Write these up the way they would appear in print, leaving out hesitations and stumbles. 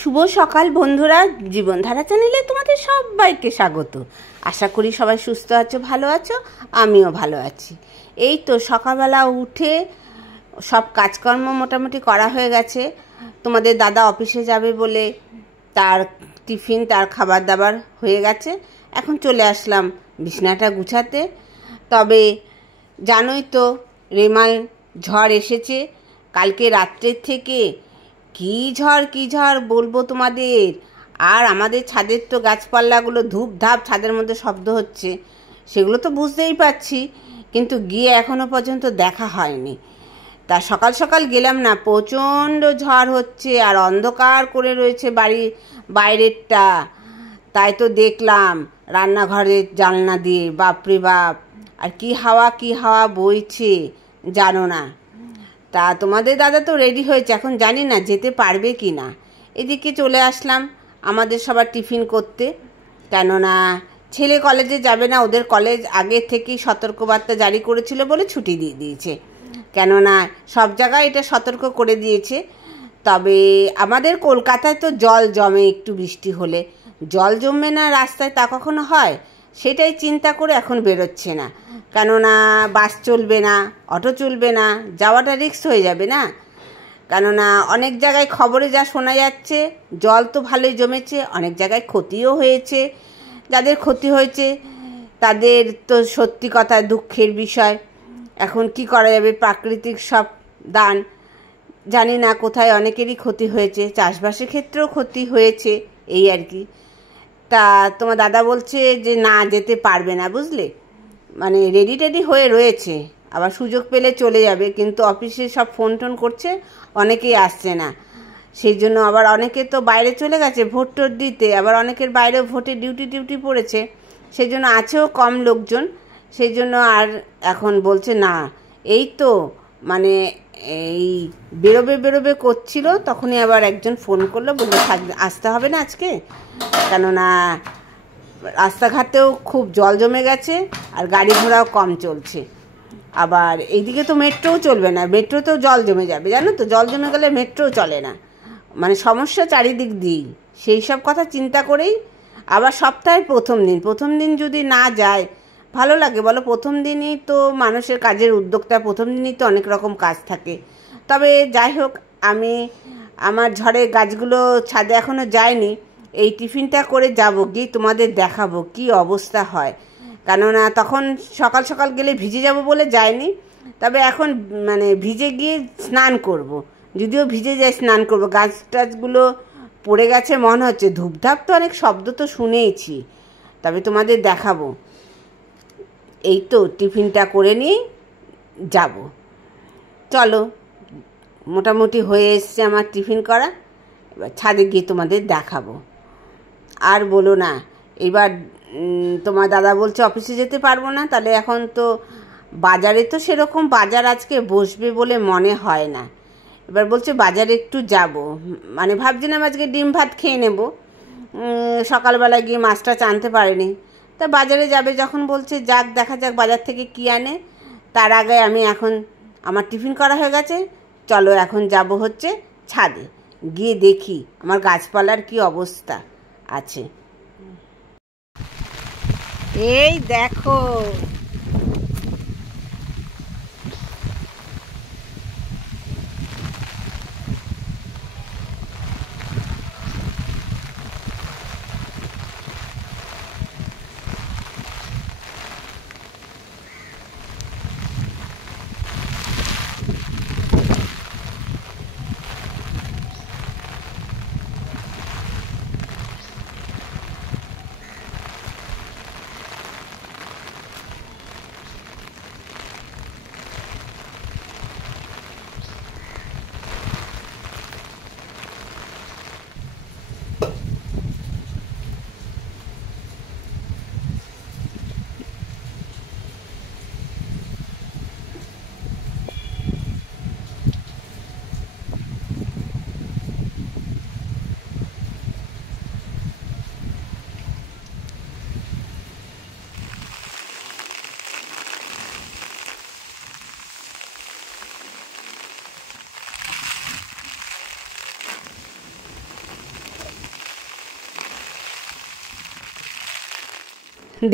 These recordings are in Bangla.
শুভ সকাল বন্ধুরা, জীবনধারা চ্যানেলে তোমাদের সবাইকে স্বাগত। আশা করি সবাই সুস্থ আছো, ভালো আছো। আমিও ভালো আছি। এই তো সকালবেলা উঠে সব কাজকর্ম মোটামুটি করা হয়ে গেছে। তোমাদের দাদা অফিসে যাবে বলে তার টিফিন, তার খাবার দাবার হয়ে গেছে। এখন চলে আসলাম বিছানাটা গুছাতে। তবে জানোই তো রেমাল ঝড় এসেছে কালকে রাত্রের থেকে। কি ঝড় বলবো তোমাদের। আর আমাদের ছাদের তো গাছপালাগুলো ধূপ ধাপ ছাদের মধ্যে শব্দ হচ্ছে, সেগুলো তো বুঝতেই পারছি, কিন্তু গিয়ে এখনো পর্যন্ত দেখা হয়নি। তা সকাল সকাল গেলাম না, প্রচণ্ড ঝড় হচ্ছে আর অন্ধকার করে রয়েছে বাড়ির বাইরেরটা। তাই তো দেখলাম রান্নাঘরের জানলা দিয়ে, বাপরে বাপ, আর কি হাওয়া বইছে জানো না। তা তোমাদের দাদা তো রেডি হয়েছে, এখন জানি না যেতে পারবে কি না। এদিকে চলে আসলাম আমাদের সবার টিফিন করতে, কেননা ছেলে কলেজে যাবে না, ওদের কলেজ আগে থেকেই সতর্কবার্তা জারি করেছিল বলে ছুটি দিয়ে দিয়েছে। কেননা সব জায়গায় এটা সতর্ক করে দিয়েছে। তবে আমাদের কলকাতায় তো জল জমে, একটু বৃষ্টি হলে জল জমবে না রাস্তায়, তা কখনো হয়? সেটাই চিন্তা করে এখন বেরোচ্ছে না। কেননা বাস চলবে না, অটো চলবে না, যাওয়াটা রিস্ক হয়ে যাবে না। কেননা অনেক জায়গায় খবরে যা শোনা যাচ্ছে, জল তো ভালোই জমেছে, অনেক জায়গায় ক্ষতিও হয়েছে। যাদের ক্ষতি হয়েছে তাদের তো সত্যি কথা দুঃখের বিষয়। এখন কি করা যাবে, প্রাকৃতিক সব দান। জানি না কোথায় অনেকেরই ক্ষতি হয়েছে, চাষবাসের ক্ষেত্রেও ক্ষতি হয়েছে, এই আর কি। তা তোমার দাদা বলছে যে না, যেতে পারবে না, বুঝলে। মানে রেডি হয়ে রয়েছে, আবার সুযোগ পেলে চলে যাবে, কিন্তু অফিসে সব ফোন টোন করছে, অনেকেই আসছে না। সেই জন্য আবার অনেকে তো বাইরে চলে গেছে ভোট টোট দিতে, আবার অনেকের বাইরেও ভোটের ডিউটি পড়েছে, সেই জন্য আছেও কম লোকজন। সেই জন্য আর এখন বলছে না। এই তো মানে এই বেরোবে করছিল, তখনই আবার একজন ফোন করলো, বললো আসতে হবে না আজকে, কেননা রাস্তাঘাটেও খুব জল জমে গেছে আর গাড়ি ঘোড়াও কম চলছে। আবার এইদিকে তো মেট্রোও চলবে না, মেট্রোতেও জল জমে যাবে, জানো তো। জল জমে গেলে মেট্রোও চলে না, মানে সমস্যা চারিদিক দিয়েই। সেই সব কথা চিন্তা করেই আবার সপ্তাহের প্রথম দিন যদি না যায় ভালো লাগে বলো? প্রথম দিনই তো মানুষের কাজের উদ্যোক্তা, প্রথম দিনই তো অনেক রকম কাজ থাকে। তবে যাই হোক, আমি আমার ঝড়ের গাছগুলো ছাদে এখনও যায়নি, এই টিফিনটা করে যাব, গিয়ে তোমাদের দেখাবো কি অবস্থা হয়। কেননা তখন সকাল সকাল গেলে ভিজে যাব বলে যায়নি। তবে এখন মানে ভিজে গিয়ে স্নান করব, যদিও ভিজে যাই স্নান করব। গাছ টাছগুলো পড়ে গেছে মনে হচ্ছে, ধূপধাপ তো অনেক শব্দ তো শুনেইছি, তবে তোমাদের দেখাবো। এই তো টিফিনটা করে নিয়ে যাব। চলো, মোটামুটি হয়ে এসছে আমার টিফিন করা, এবার ছাদে গিয়ে তোমাদের দেখাবো। আর বলো না, এবার তোমার দাদা বলছে অফিসে যেতে পারবো না, তাহলে এখন তো বাজারে তো সেরকম বাজার আজকে বসবে বলে মনে হয় না। এবার বলছে বাজারে একটু যাব, মানে ভাবছিলাম আজকে ডিম ভাত খেয়ে নেব, সকালবেলা গিয়ে মাছটা আনতে পারিনি। তা বাজারে যাবে যখন বলছে, যাক দেখা যাক বাজার থেকে কি আনে। তার আগে আমি এখন আমার টিফিন করা হয়ে গেছে, চলো এখন যাব হচ্ছে ছাদে, গিয়ে দেখি আমার গাছপালার কি অবস্থা আছে। এই দেখো,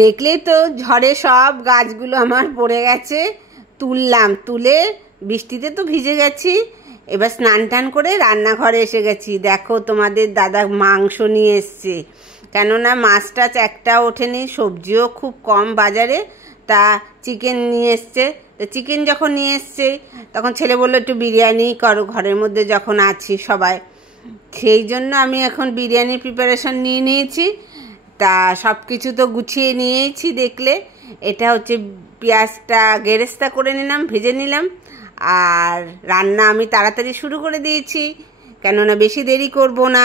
দেখলেই তো ঝড়ে সব গাছগুলো আমার পড়ে গেছে, তুললাম, তুলে বৃষ্টিতে তো ভিজে গেছি। এবার স্নান টান করে রান্নাঘরে এসে গেছি। দেখো তোমাদের দাদা মাংস নিয়ে এসছে, কেননা মাছ টাছ একটা ওঠেনি, সবজিও খুব কম বাজারে, তা চিকেন নিয়ে এসছে। তো চিকেন যখন নিয়ে এসছে তখন ছেলে বললো একটু বিরিয়ানি করো, ঘরের মধ্যে যখন আছি সবাই, সেই জন্য আমি এখন বিরিয়ানির প্রিপারেশন নিয়ে নিয়েছি। তা সব কিছু তো গুছিয়ে নিয়েছি। দেখলে এটা হচ্ছে পেঁয়াজটা গেরেস্তা করে নিলাম, ভেজে নিলাম, আর রান্না আমি তাড়াতাড়ি শুরু করে দিয়েছি, কেননা বেশি দেরি করব না।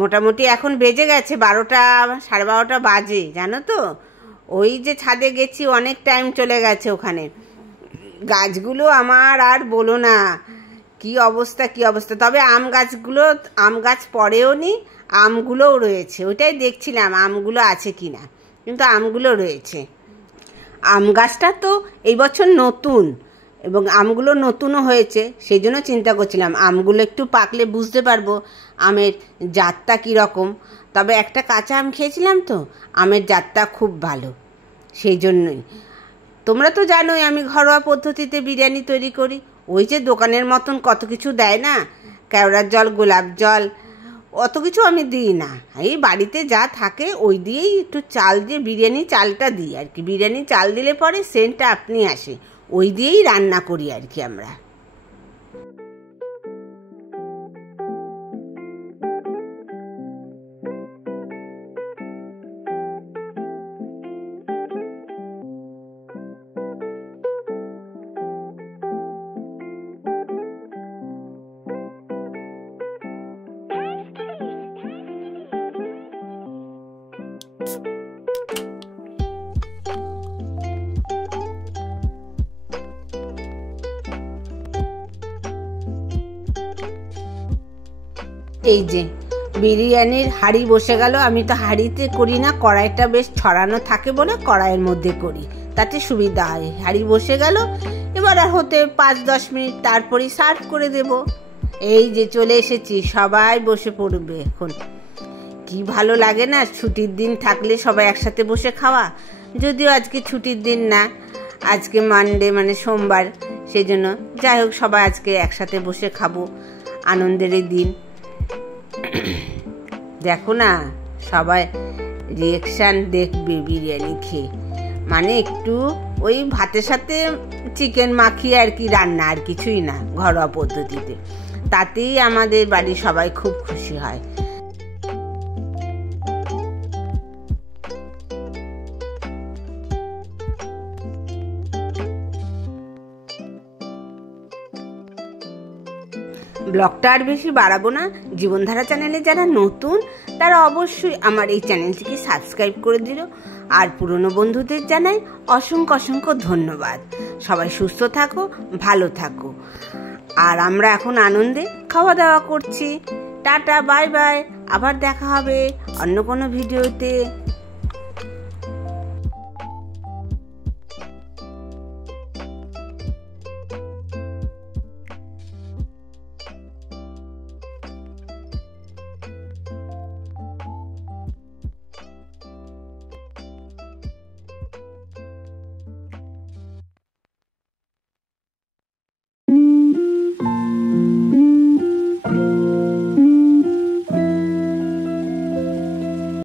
মোটামুটি এখন বেজে গেছে 12টা, 12:30 বাজে, জানো তো। ওই যে ছাদে গেছি, অনেক টাইম চলে গেছে ওখানে। গাছগুলো আমার আর বলো না কি অবস্থা, কি অবস্থা। তবে আম গাছ পড়েও নি, আমগুলোও রয়েছে। ওইটাই দেখছিলাম আমগুলো আছে কিনা, কিন্তু আমগুলো রয়েছে। আম গাছটা তো এই বছর নতুন, এবং আমগুলো নতুনও হয়েছে, সেই জন্য চিন্তা করছিলাম আমগুলো একটু পাকলে বুঝতে পারবো আমের জাতটা কীরকম। তবে একটা কাঁচা আম খেয়েছিলাম তো, আমের জাতটা খুব ভালো, সেই জন্যই। তোমরা তো জানোই আমি ঘরোয়া পদ্ধতিতে বিরিয়ানি তৈরি করি। ওই যে দোকানের মতন কত কিছু দেয় না, কেওড়ার জল, গোলাপ জল, অত কিছু আমি দিই না। এই বাড়িতে যা থাকে ওই দিয়েই একটু চাল দিয়ে, বিরিয়ানি চালটা দিই আর কি। বিরিয়ানি চাল দিলে পরে সেন্টটা আপনি আসে, ওই দিয়েই রান্না করি আর কি আমরা। এই যে বিরিয়ানির হাঁড়ি বসে গেল। আমি তো হাঁড়িতে করি না, কড়াইটা বেশ ছড়ানো থাকে বলে কড়াইয়ের মধ্যে করি, তাতে সুবিধা হয়। হাঁড়ি বসে গেল, এবার আর হতে 5-10 মিনিট, তারপরই সার্ভ করে দেব। এই যে চলে এসেছি, সবাই বসে পড়বে এখন। কি ভালো লাগে না ছুটির দিন থাকলে সবাই একসাথে বসে খাওয়া। যদিও আজকে ছুটির দিন না, আজকে মানডে মানে সোমবার, সেই জন্য যাই হোক সবাই আজকে একসাথে বসে খাবো, আনন্দের দিন। দেখো না সবাই রিয়েকশান দেখবে বিরিয়ানি খেয়ে, মানে একটু ওই ভাতের সাথে চিকেন মাখিয়ে আর কি রান্না, আর কিছুই না, ঘরোয়া পদ্ধতিতে। তাতেই আমাদের বাড়ির সবাই খুব খুশি হয়। ব্লগটা আর বেশি বাড়াবো না। জীবনধারা চ্যানেলে যারা নতুন তারা অবশ্যই আমার এই চ্যানেলটিকে সাবস্ক্রাইব করে দিল, আর পুরনো বন্ধুদের জানাই অসংখ্য অসংখ্য ধন্যবাদ। সবাই সুস্থ থাকো, ভালো থাকো। আর আমরা এখন আনন্দে খাওয়া দাওয়া করছি। টাটা, বাই বাই, আবার দেখা হবে অন্য কোনো ভিডিওতে।